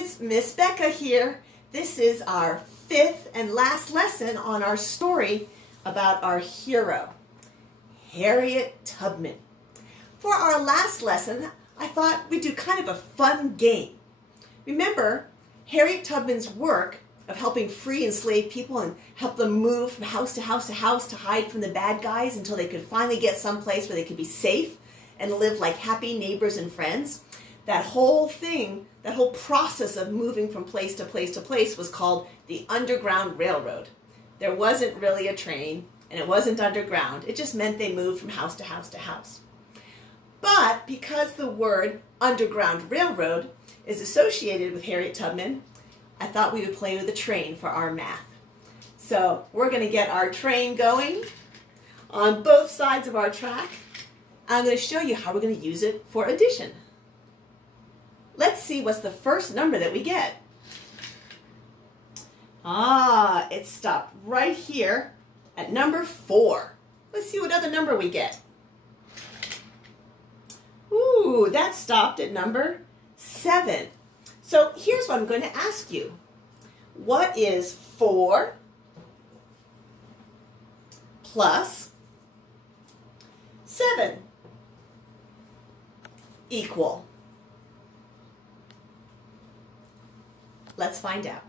kids, Miss Becca here. This is our fifth and last lesson on our story about our hero, Harriett Tubman. For our last lesson, I thought we'd do kind of a fun game. Remember, Harriett Tubman's work of helping free enslaved people and help them move from house to house to house to hide from the bad guys until they could finally get someplace where they could be safe and live like happy neighbors and friends. That whole thing, that whole process of moving from place to place to place was called the Underground Railroad. There wasn't really a train, and it wasn't underground. It just meant they moved from house to house to house. But because the word Underground Railroad is associated with Harriett Tubman, I thought we would play with a train for our math. So we're going to get our train going on both sides of our track. I'm going to show you how we're going to use it for addition. Let's see what's the first number that we get. It stopped right here at number 4. Let's see what other number we get. Ooh, that stopped at number 7. So here's what I'm going to ask you. What is 4 plus 7 equal? Let's find out.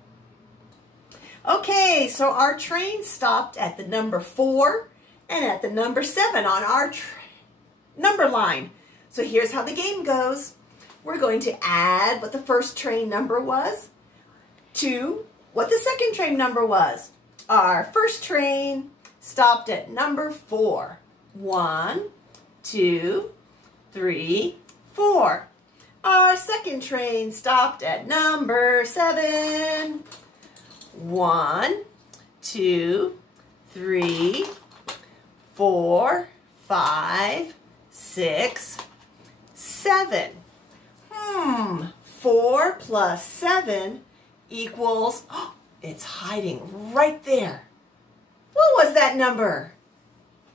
Okay, so our train stopped at the number 4 and at the number 7 on our number line. So here's how the game goes. We're going to add what the first train number was to what the second train number was. Our first train stopped at number 4. 1, 2, 3, 4. Our second train stopped at number 7. 1, 2, 3, 4, 5, 6, 7. 4 plus 7 equals, it's hiding right there. What was that number?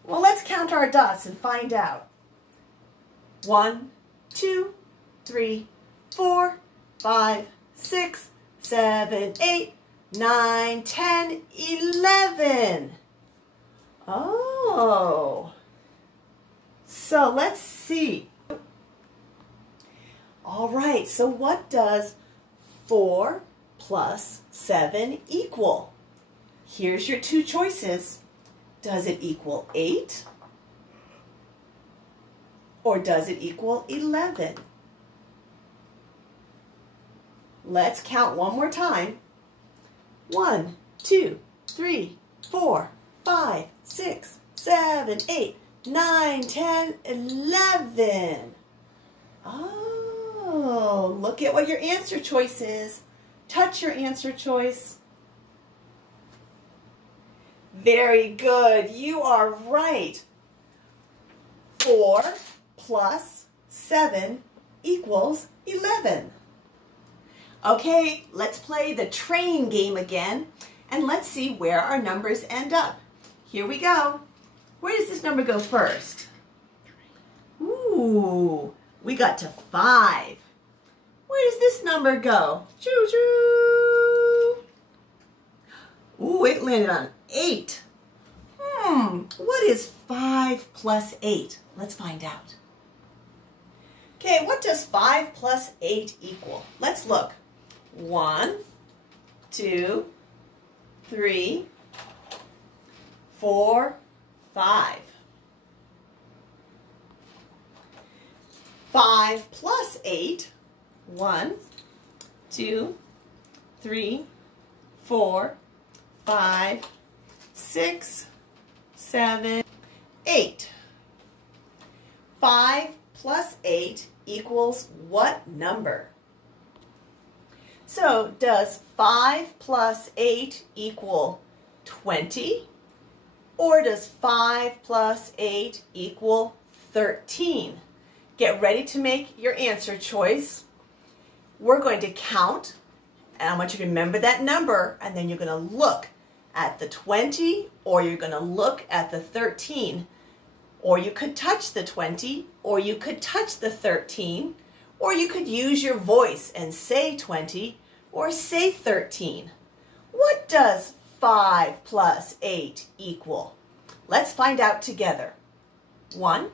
Well, let's count our dots and find out. 1, 2, 3, 4, 5, 6, 7, 8, 9, 10, 11. Oh. So let's see. All right, so what does 4 plus 7 equal? Here's your two choices. Does it equal 8? Or does it equal 11? Let's count one more time. 1, 2, 3, 4, 5, 6, 7, 8, 9, 10, 11. Oh, look at what your answer choice is. Touch your answer choice. Very good. You are right. 4 plus 7 equals 11. Okay, let's play the train game again, and let's see where our numbers end up. Here we go. Where does this number go first? Ooh, we got to 5. Where does this number go? Choo-choo. Ooh, it landed on 8. What is 5 plus 8? Let's find out. Okay, what does 5 plus 8 equal? Let's look. 1, 2, 3, 4, 5. 5 plus 8. 1, 2, 3, 4, 5, 6, 7, 8. 5 plus 8 equals what number? So does 5 plus 8 equal 20? Or does 5 plus 8 equal 13? Get ready to make your answer choice. We're going to count, and I want you to remember that number, and then you're going to look at the 20, or you're going to look at the 13. Or you could touch the 20, or you could touch the 13, or you could use your voice and say 20, Or say 13. What does 5 plus 8 equal? Let's find out together. 1,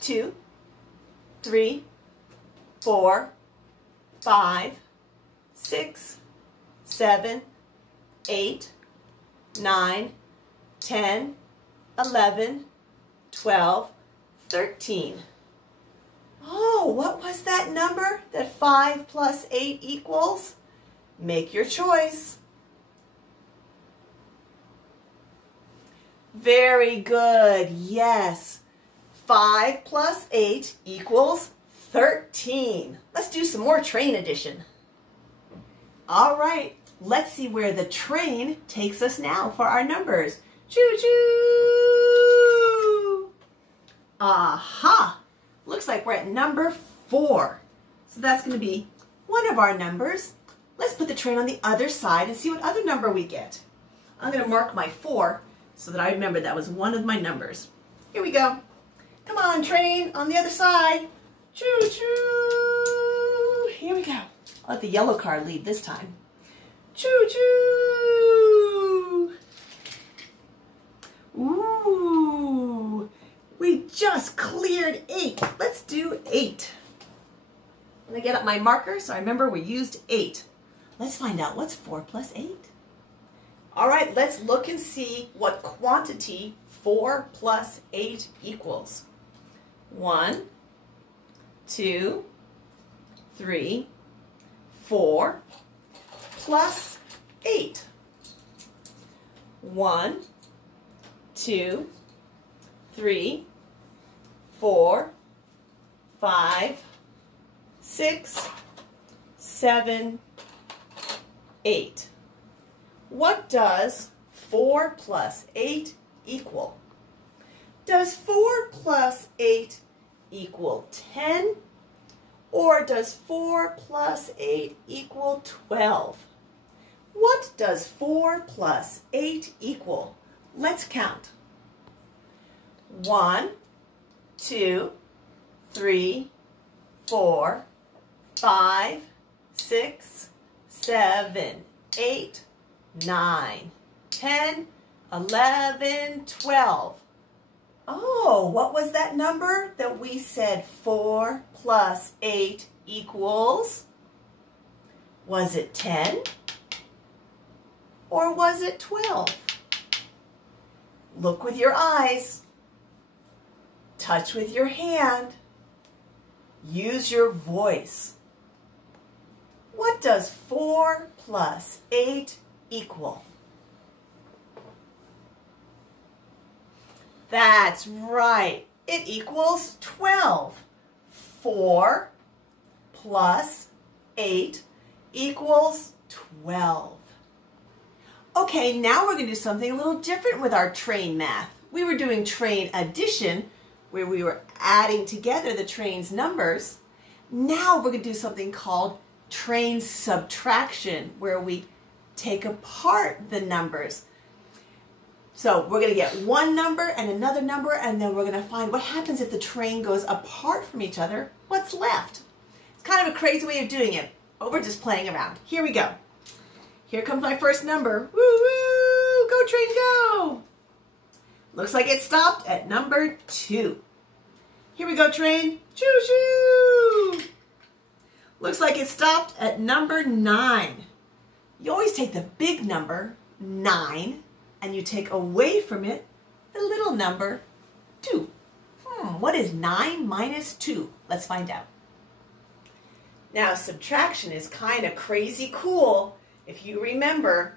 2, 3, 4, 5, 6, 7, 8, 9, 10, 11, 12, 13. Oh, what was that number that 5 plus 8 equals? Make your choice. Very good. Yes. 5 plus 8 equals 13. Let's do some more train addition. All right. Let's see where the train takes us now for our numbers. Choo-choo! Aha! Looks like we're at number 4. So that's going to be one of our numbers. Let's put the train on the other side and see what other number we get. I'm going to mark my 4 so that I remember that was one of my numbers. Here we go. Come on, train, on the other side. Choo-choo! Here we go. I'll let the yellow car lead this time. Choo-choo! Ooh, we just cleared 8. Let's do 8. I'm going to get up my marker so I remember we used 8. Let's find out what's 4 plus 8. All right, let's look and see what quantity 4 plus 8 equals. 1, 2, 3, 4, plus 8. 1, 2, 3, 4, 5, 6, 7, 8. What does 4 plus 8 equal? Does 4 plus 8 equal 10? Or does 4 plus 8 equal 12? What does 4 plus 8 equal? Let's count. 1, 2, 3, 4, 5, 6, 7, 8, 9, 10, 11, 12. Oh, what was that number that we said 4 plus 8 equals? Was it 10? Or was it 12? Look with your eyes. Touch with your hand. Use your voice. What does 4 plus 8 equal? That's right. It equals 12. 4 plus 8 equals 12. Okay, now we're going to do something a little different with our train math. We were doing train addition, where we were adding together the train's numbers. Now we're going to do something called train subtraction, where we take apart the numbers. So we're going to get one number and another number, and then we're going to find what happens if the train goes apart from each other. What's left? It's kind of a crazy way of doing it, but we're just playing around. Here we go. Here comes my first number. Woo woo! Go train go! Looks like it stopped at number 2. Here we go, train. Choo choo! Looks like it stopped at number 9. You always take the big number, 9, and you take away from it the little number, 2. What is 9 minus 2? Let's find out. Now, subtraction is kind of crazy cool. If you remember,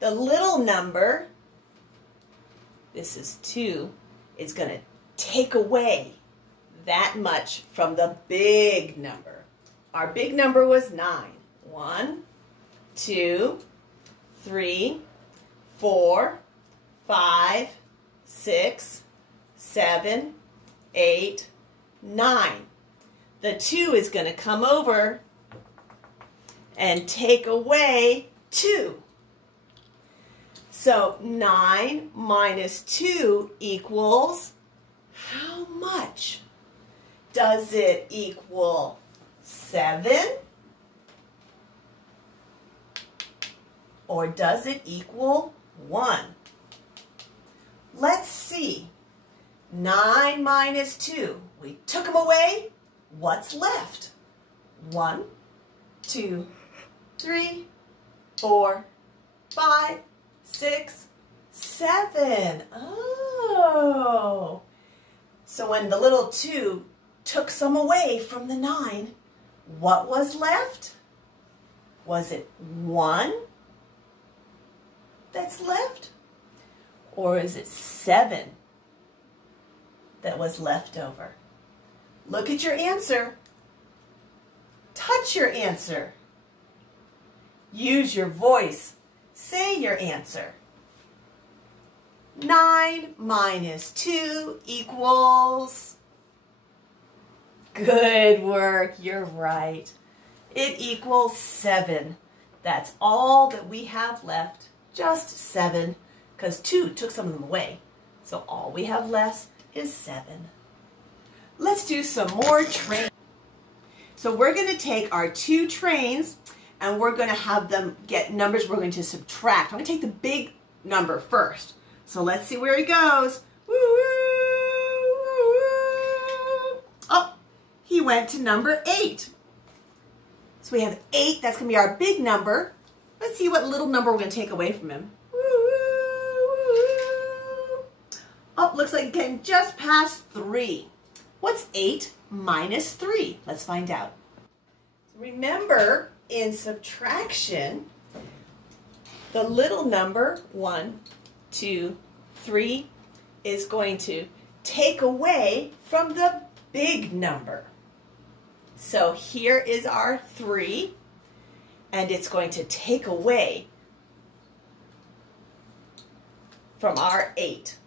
the little number, this is 2, is going to take away that much from the big number. Our big number was 9. 1, 2, 3, 4, 5, 6, 7, 8, 9. The 2 is going to come over and take away 2. So 9 minus 2 equals how much? Does it equal 7? or does it equal 1? Let's see. 9 minus 2. We took them away. What's left? 1, 2, 3, 4, 5, 6, 7. Oh. So when the little 2 took some away from the 9, what was left? Was it 1 that's left? Or is it 7 that was left over? Look at your answer. Touch your answer. Use your voice. Say your answer. 9 minus 2 equals... Good work. You're right. It equals 7. That's all that we have left. Just 7. Because 2 took some of them away. So all we have left is 7. Let's do some more trains. So we're going to take our 2 trains and we're going to have them get numbers we're going to subtract. I'm going to take the big number first. So let's see where he goes. Oh, he went to number 8. So we have 8. That's going to be our big number. Let's see what little number we're going to take away from him. Oh, looks like he came just past 3. What's 8 minus 3? Let's find out. Remember, in subtraction, the little number 1, 2, 3 is going to take away from the big number. So here is our 3, and it's going to take away from our 8.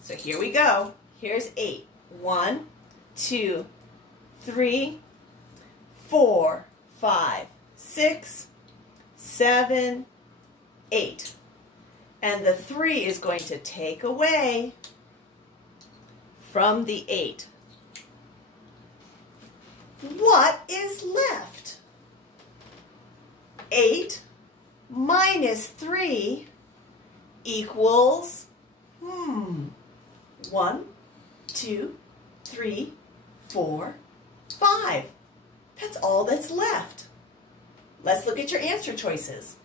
So here we go. Here's 8. 1, 2, 3, 4, 5, 6, 7, 8. And the 3 is going to take away from the 8. What is left? 8 minus 3 equals, 1, 2, 3, 4, 5. That's all that's left. Let's look at your answer choices.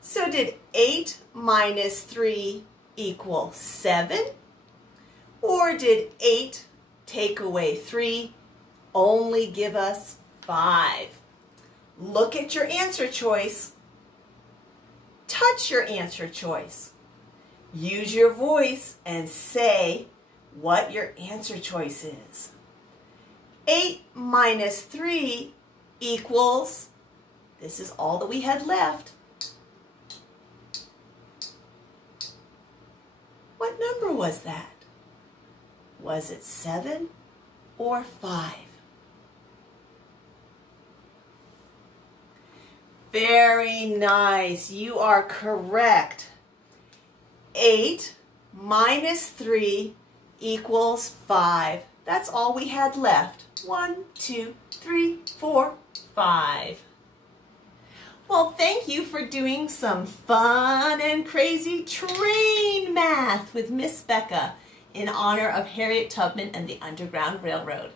So did 8 minus 3 equal 7? Or did 8 take away 3 only give us 5? Look at your answer choice. Touch your answer choice. Use your voice and say what your answer choice is. 8 minus 3 equals, this is all that we had left. What number was that? Was it 7 or 5? Very nice. You are correct. 8 minus 3 equals 5. That's all we had left. 1, 2, 3, 4, 5. Well, thank you for doing some fun and crazy train math with Miss Becca in honor of Harriett Tubman and the Underground Railroad.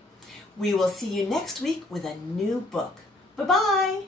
We will see you next week with a new book. Bye-bye.